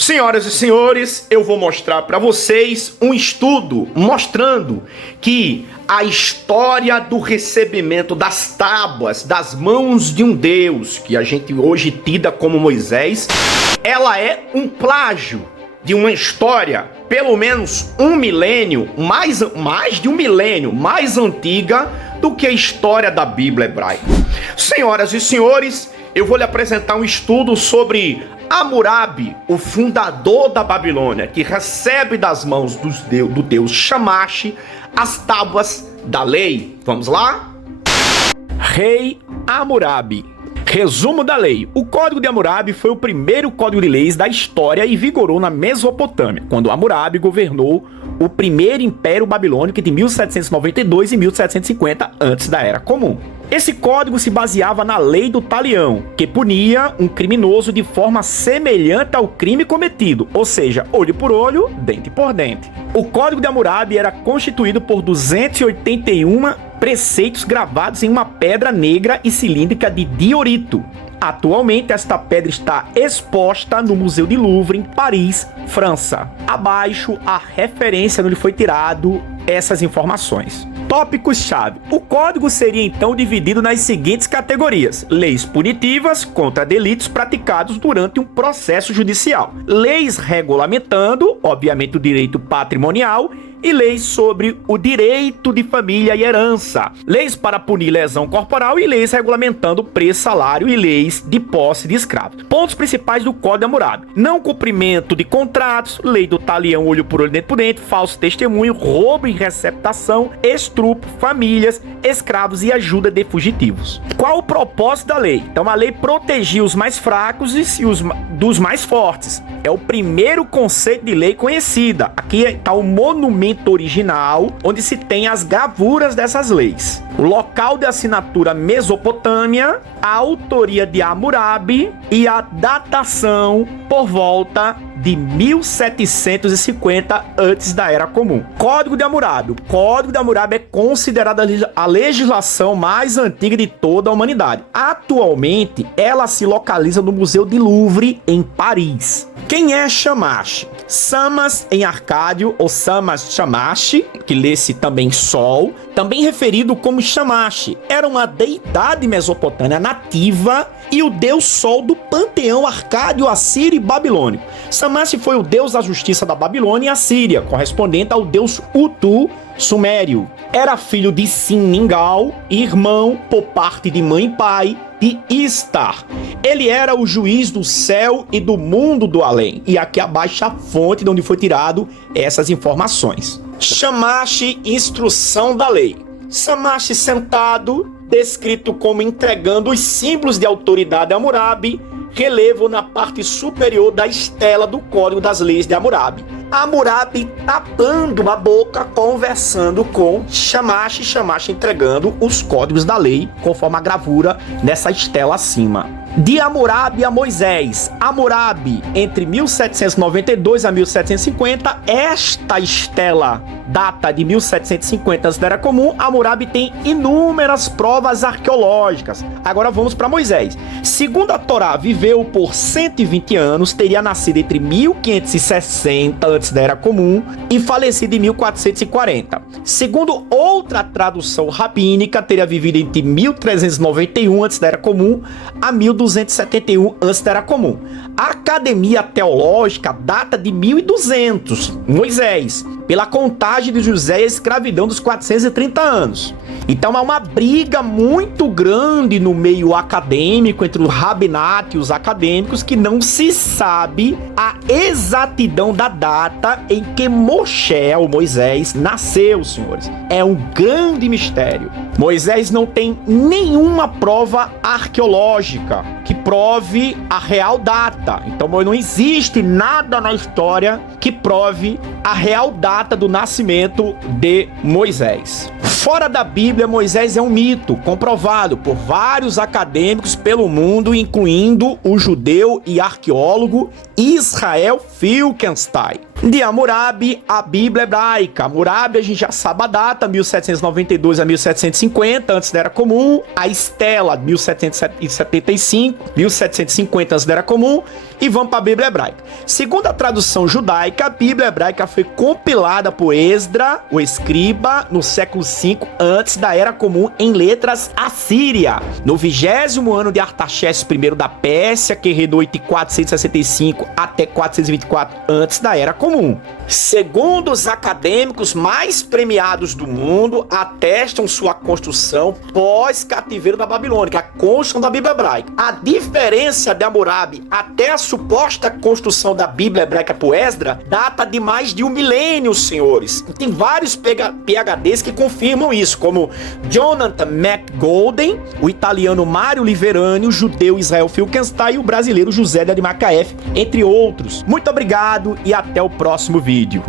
Senhoras e senhores, eu vou mostrar para vocês um estudo mostrando que a história do recebimento das tábuas das mãos de um Deus, que a gente hoje tida como Moisés, ela é um plágio de uma história, pelo menos um milênio, mais de um milênio, mais antiga do que a história da Bíblia hebraica. Senhoras e senhores, eu vou lhe apresentar um estudo sobre Hammurabi, o fundador da Babilônia, que recebe das mãos do deus Shamash as tábuas da lei. Vamos lá? Rei Hammurabi. Resumo da lei. O Código de Hammurabi foi o primeiro código de leis da história e vigorou na Mesopotâmia, quando Hammurabi governou o primeiro Império Babilônico entre 1792 e 1750 antes da Era Comum. Esse código se baseava na lei do talião, que punia um criminoso de forma semelhante ao crime cometido, ou seja, olho por olho, dente por dente. O Código de Hammurabi era constituído por 281 preceitos gravados em uma pedra negra e cilíndrica de diorito. Atualmente, esta pedra está exposta no Museu de Louvre, em Paris, França. Abaixo, a referência onde foi tirado essas informações. Tópicos-chave. O código seria então dividido nas seguintes categorias: leis punitivas contra delitos praticados durante um processo judicial, leis regulamentando, obviamente, o direito patrimonial, e leis sobre o direito de família e herança, leis para punir lesão corporal e leis regulamentando preço, salário e leis de posse de escravos. Pontos principais do Código de Hammurabi: não cumprimento de contratos, lei do talião, olho por olho, dente por dente, falso testemunho, roubo e receptação, estupro, famílias, escravos e ajuda de fugitivos. Qual o propósito da lei? Então, a lei protegia os mais fracos e dos mais fortes. É o primeiro conceito de lei conhecida. Aqui está o monumento original, onde se tem as gravuras dessas leis. O local de assinatura Mesopotâmia, a autoria de Hammurabi e a datação por volta de 1750 antes da Era Comum. Código de Hammurabi. O Código de Hammurabi é considerado a legislação mais antiga de toda a humanidade. Atualmente, ela se localiza no Museu de Louvre, em Paris. Quem é Shamash? Samas em arcádio, ou Samas Shamash, que lê-se também Sol, também referido como Shamash, era uma deidade mesopotâmia nativa e o deus Sol do panteão arcádio, assírio e babilônico. Shamash foi o deus da justiça da Babilônia e Assíria, correspondente ao deus Utu sumério. Era filho de Sin-Ningal, irmão por parte de mãe e pai de Istar. Ele era o juiz do céu e do mundo do além. E aqui abaixo a fonte de onde foi tirado essas informações. Shamash, instrução da lei. Shamash sentado, descrito como entregando os símbolos de autoridade a Hammurabi, relevo na parte superior da estela do Código das Leis de Hammurabi. Hammurabi tapando a boca, conversando com Shamash, Shamash entregando os códigos da lei, conforme a gravura nessa estela acima. De Hammurabi a Moisés. Hammurabi, entre 1792 a 1750, esta estela data de 1750 antes da Era Comum. Hammurabi tem inúmeras provas arqueológicas. Agora vamos para Moisés. Segundo a Torá, viveu por 120 anos, teria nascido entre 1560 antes da Era Comum e falecido em 1440. Segundo outra tradução rabínica, teria vivido entre 1391 antes da Era Comum a 1271 antes da Era Comum. A Academia Teológica data de 1200, Moisés, pela contagem de José e a escravidão dos 430 anos. Então há uma briga muito grande no meio acadêmico, entre o rabinato e os acadêmicos, que não se sabe a exatidão da data em que Moshe, ou Moisés, nasceu, senhores. É um grande mistério. Moisés não tem nenhuma prova arqueológica que prove a real data. Então não existe nada na história que prove a real data do nascimento de Moisés. Fora da Bíblia, Moisés é um mito, comprovado por vários acadêmicos pelo mundo, incluindo o judeu e arqueólogo Israel Finkelstein. De Hammurabi, a Bíblia hebraica. Hammurabi, a gente já sabe a data, 1792 a 1750, antes da Era Comum. A Estela, 1775, 1750, antes da Era Comum. E vamos para a Bíblia hebraica. Segundo a tradução judaica, a Bíblia hebraica foi compilada por Esdra, o escriba, no século V, antes da Era Comum, em letras assíria. No 20º ano de Artaxerxes I da Pérsia, que reinou entre 465 até 424, antes da Era Comum. Segundo os acadêmicos mais premiados do mundo, atestam sua construção pós-cativeiro da Babilônia, a construção da Bíblia hebraica. A diferença de Hammurabi até a suposta construção da Bíblia hebraica por Esdra data de mais de 1 milênio, senhores. Tem vários PhDs que confirmam isso, como Jonathan McGolden, o italiano Mário Liverani, o judeu Israel Finkelstein e o brasileiro José de Arimacaé, entre outros. Muito obrigado e até o próximo vídeo.